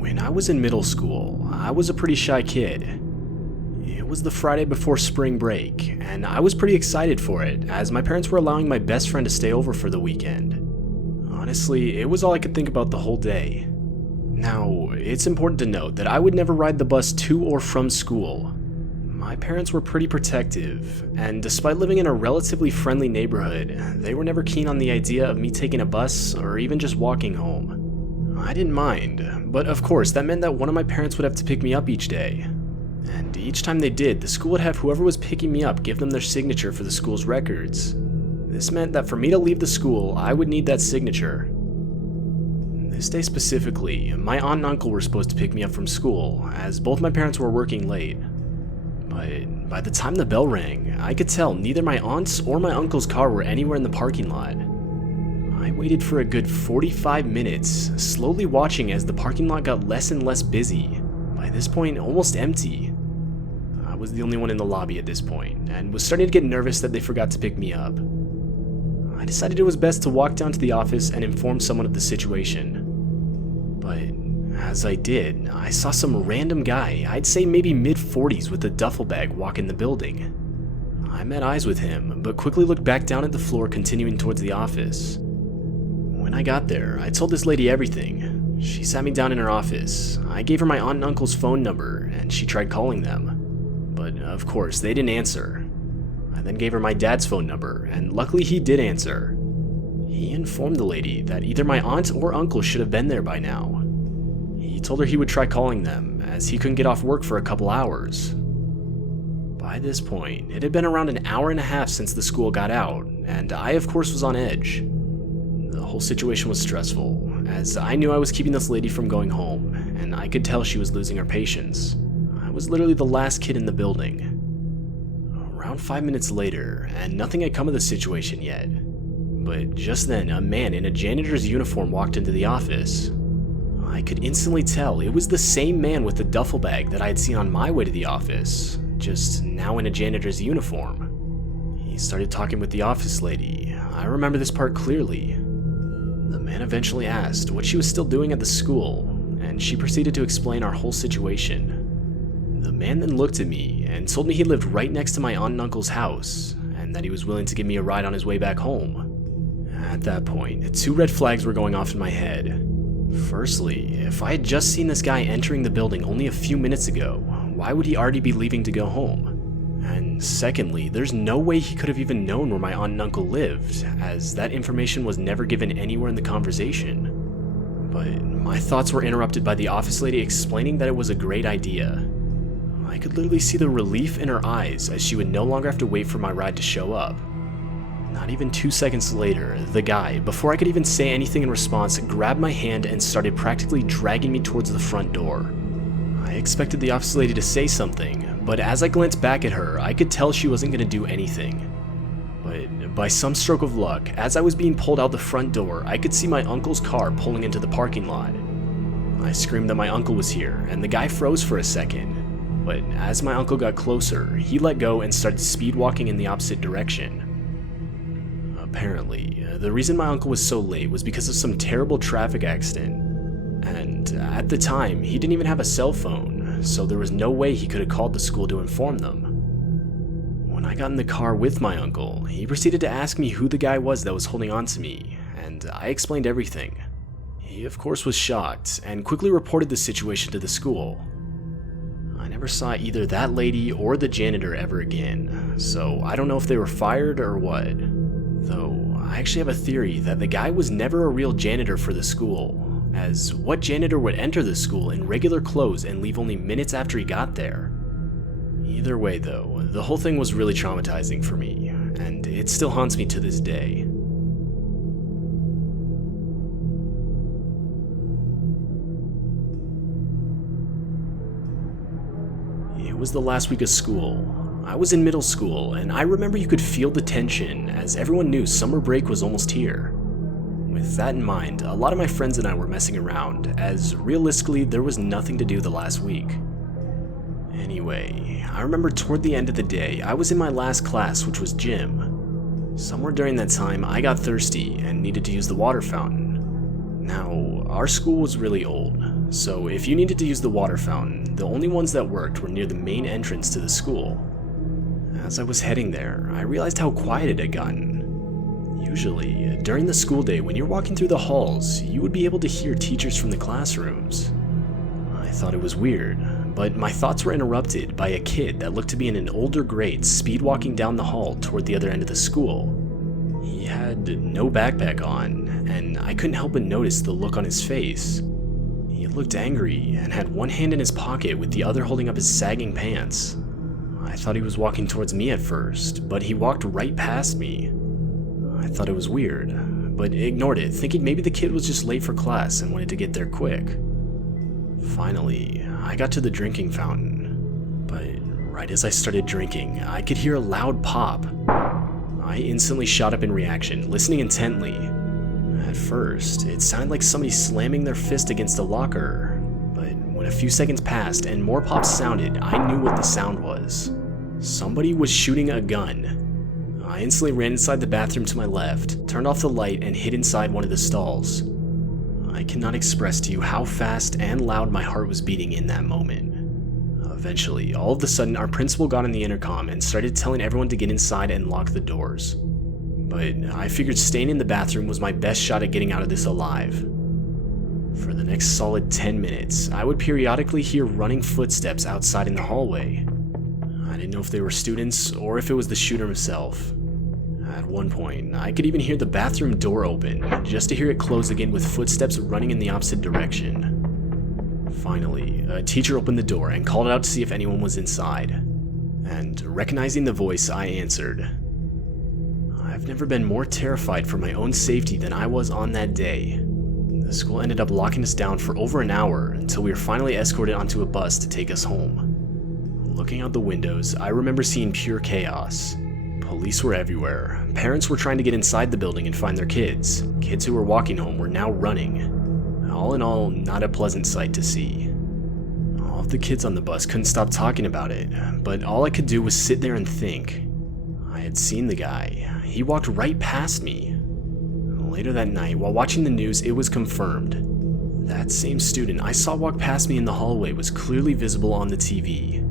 When I was in middle school, I was a pretty shy kid. It was the Friday before spring break, and I was pretty excited for it, as my parents were allowing my best friend to stay over for the weekend. Honestly, it was all I could think about the whole day. Now, it's important to note that I would never ride the bus to or from school. My parents were pretty protective, and despite living in a relatively friendly neighborhood, they were never keen on the idea of me taking a bus or even just walking home. I didn't mind, but of course that meant that one of my parents would have to pick me up each day. And each time they did, the school would have whoever was picking me up give them their signature for the school's records. This meant that for me to leave the school, I would need that signature. This day specifically, my aunt and uncle were supposed to pick me up from school, as both my parents were working late. But by the time the bell rang, I could tell neither my aunt's or my uncle's car were anywhere in the parking lot. I waited for a good 45 minutes, slowly watching as the parking lot got less and less busy, by this point almost empty. I was the only one in the lobby at this point, and was starting to get nervous that they forgot to pick me up. I decided it was best to walk down to the office and inform someone of the situation. But as I did, I saw some random guy, I'd say maybe mid-40s with a duffel bag, walk in the building. I met eyes with him, but quickly looked back down at the floor, continuing towards the office. When I got there, I told this lady everything. She sat me down in her office. I gave her my aunt and uncle's phone number, and she tried calling them. But of course, they didn't answer. I then gave her my dad's phone number, and luckily he did answer. He informed the lady that either my aunt or uncle should have been there by now. He told her he would try calling them, as he couldn't get off work for a couple hours. By this point, it had been around an hour and a half since the school got out, and I of course was on edge. The whole situation was stressful, as I knew I was keeping this lady from going home, and I could tell she was losing her patience. I was literally the last kid in the building. Around 5 minutes later, and nothing had come of the situation yet. But just then, a man in a janitor's uniform walked into the office. I could instantly tell it was the same man with the duffel bag that I had seen on my way to the office, just now in a janitor's uniform. He started talking with the office lady. I remember this part clearly. The man eventually asked what she was still doing at the school, and she proceeded to explain our whole situation. The man then looked at me and told me he lived right next to my aunt and uncle's house, and that he was willing to give me a ride on his way back home. At that point, 2 red flags were going off in my head. Firstly, if I had just seen this guy entering the building only a few minutes ago, why would he already be leaving to go home? And secondly, there's no way he could have even known where my aunt and uncle lived, as that information was never given anywhere in the conversation. But my thoughts were interrupted by the office lady explaining that it was a great idea. I could literally see the relief in her eyes as she would no longer have to wait for my ride to show up. Not even 2 seconds later, the guy, before I could even say anything in response, grabbed my hand and started practically dragging me towards the front door. I expected the office lady to say something, but as I glanced back at her, I could tell she wasn't going to do anything. But by some stroke of luck, as I was being pulled out the front door, I could see my uncle's car pulling into the parking lot. I screamed that my uncle was here, and the guy froze for a second. But as my uncle got closer, he let go and started speed walking in the opposite direction. Apparently, the reason my uncle was so late was because of some terrible traffic accident. And at the time, he didn't even have a cell phone, so there was no way he could have called the school to inform them. When I got in the car with my uncle, he proceeded to ask me who the guy was that was holding on to me, and I explained everything. He of course was shocked, and quickly reported the situation to the school. I never saw either that lady or the janitor ever again, so I don't know if they were fired or what. Though, I actually have a theory that the guy was never a real janitor for the school, as what janitor would enter the school in regular clothes and leave only minutes after he got there? Either way though, the whole thing was really traumatizing for me, and it still haunts me to this day. It was the last week of school. I was in middle school, and I remember you could feel the tension as everyone knew summer break was almost here. With that in mind, a lot of my friends and I were messing around, as realistically there was nothing to do the last week. Anyway, I remember toward the end of the day, I was in my last class, which was gym. Somewhere during that time, I got thirsty and needed to use the water fountain. Now, our school was really old, So if you needed to use the water fountain, the only ones that worked were near the main entrance to the school. As I was heading there, I realized how quiet it had gotten. Usually, during the school day when you're walking through the halls, you would be able to hear teachers from the classrooms. I thought it was weird, but my thoughts were interrupted by a kid that looked to be in an older grade speed walking down the hall toward the other end of the school. He had no backpack on, and I couldn't help but notice the look on his face. He looked angry and had one hand in his pocket with the other holding up his sagging pants. I thought he was walking towards me at first, but he walked right past me. I thought it was weird, but ignored it, thinking maybe the kid was just late for class and wanted to get there quick. Finally, I got to the drinking fountain, but right as I started drinking, I could hear a loud pop. I instantly shot up in reaction, listening intently. At first, it sounded like somebody slamming their fist against a locker, but when a few seconds passed and more pops sounded, I knew what the sound was. Somebody was shooting a gun. I instantly ran inside the bathroom to my left, turned off the light, and hid inside one of the stalls. I cannot express to you how fast and loud my heart was beating in that moment. Eventually, all of a sudden, our principal got on the intercom and started telling everyone to get inside and lock the doors. But I figured staying in the bathroom was my best shot at getting out of this alive. For the next solid 10 minutes, I would periodically hear running footsteps outside in the hallway. I didn't know if they were students or if it was the shooter himself. At one point, I could even hear the bathroom door open, just to hear it close again with footsteps running in the opposite direction. Finally, a teacher opened the door and called out to see if anyone was inside. And recognizing the voice, I answered. I've never been more terrified for my own safety than I was on that day. The school ended up locking us down for over an hour until we were finally escorted onto a bus to take us home. Looking out the windows, I remember seeing pure chaos. Police were everywhere. Parents were trying to get inside the building and find their kids. Kids who were walking home were now running. All in all, not a pleasant sight to see. All of the kids on the bus couldn't stop talking about it, but all I could do was sit there and think. I had seen the guy. He walked right past me. Later that night, while watching the news, it was confirmed. That same student I saw walk past me in the hallway was clearly visible on the TV.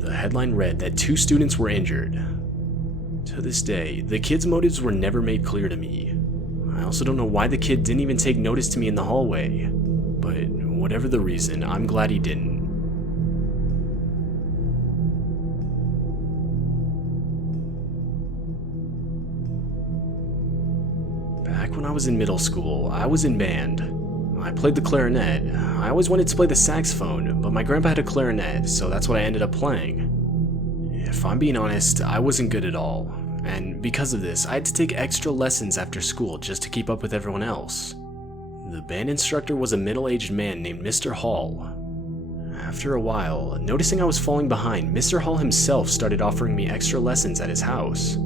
The headline read that 2 students were injured. To this day, the kid's motives were never made clear to me. I also don't know why the kid didn't even take notice to me in the hallway, but whatever the reason, I'm glad he didn't. Back when I was in middle school, I was in band. I played the clarinet. I always wanted to play the saxophone, but my grandpa had a clarinet, so that's what I ended up playing. If I'm being honest, I wasn't good at all, and because of this, I had to take extra lessons after school just to keep up with everyone else. The band instructor was a middle-aged man named Mr. Hall. After a while, noticing I was falling behind, Mr. Hall himself started offering me extra lessons at his house.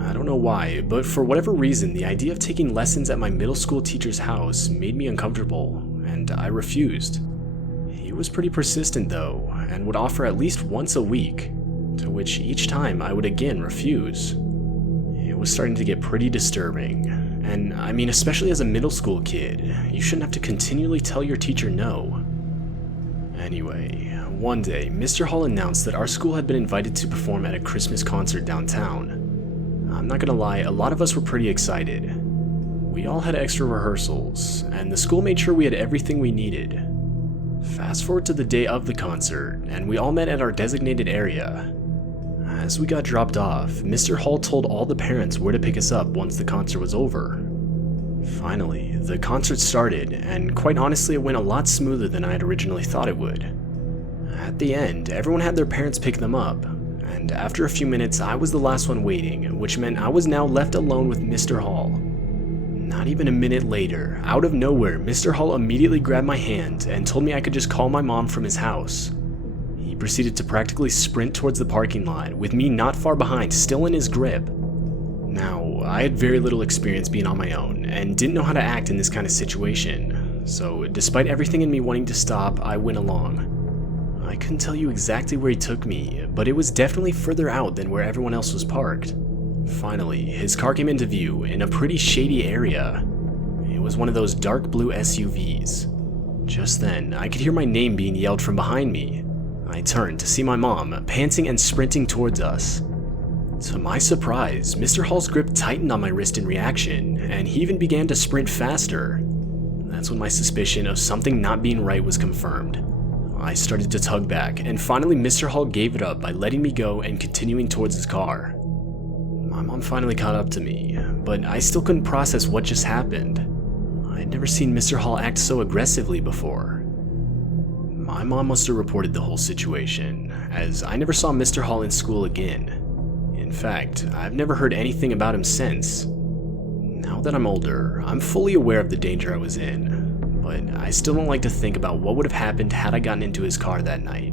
I don't know why, but for whatever reason, the idea of taking lessons at my middle school teacher's house made me uncomfortable, and I refused. He was pretty persistent though, and would offer at least once a week, to which each time I would again refuse. It was starting to get pretty disturbing, and I mean, especially as a middle school kid, you shouldn't have to continually tell your teacher no. Anyway, one day, Mr. Hall announced that our school had been invited to perform at a Christmas concert downtown. I'm not gonna lie, a lot of us were pretty excited. We all had extra rehearsals, and the school made sure we had everything we needed. Fast forward to the day of the concert, and we all met at our designated area. As we got dropped off, Mr. Hall told all the parents where to pick us up once the concert was over. Finally, the concert started, and quite honestly, it went a lot smoother than I had originally thought it would. At the end, everyone had their parents pick them up, and after a few minutes, I was the last one waiting, which meant I was now left alone with Mr. Hall. Not even a minute later, out of nowhere, Mr. Hall immediately grabbed my hand and told me I could just call my mom from his house. He proceeded to practically sprint towards the parking lot, with me not far behind, still in his grip. Now, I had very little experience being on my own, and didn't know how to act in this kind of situation, so despite everything in me wanting to stop, I went along. I couldn't tell you exactly where he took me, but it was definitely further out than where everyone else was parked. Finally, his car came into view in a pretty shady area. It was one of those dark blue SUVs. Just then, I could hear my name being yelled from behind me. I turned to see my mom, panting and sprinting towards us. To my surprise, Mr. Hall's grip tightened on my wrist in reaction, and he even began to sprint faster. That's when my suspicion of something not being right was confirmed. I started to tug back, and finally Mr. Hall gave it up by letting me go and continuing towards his car. My mom finally caught up to me, but I still couldn't process what just happened. I'd never seen Mr. Hall act so aggressively before. My mom must have reported the whole situation, as I never saw Mr. Hall in school again. In fact, I've never heard anything about him since. Now that I'm older, I'm fully aware of the danger I was in, but I still don't like to think about what would have happened had I gotten into his car that night.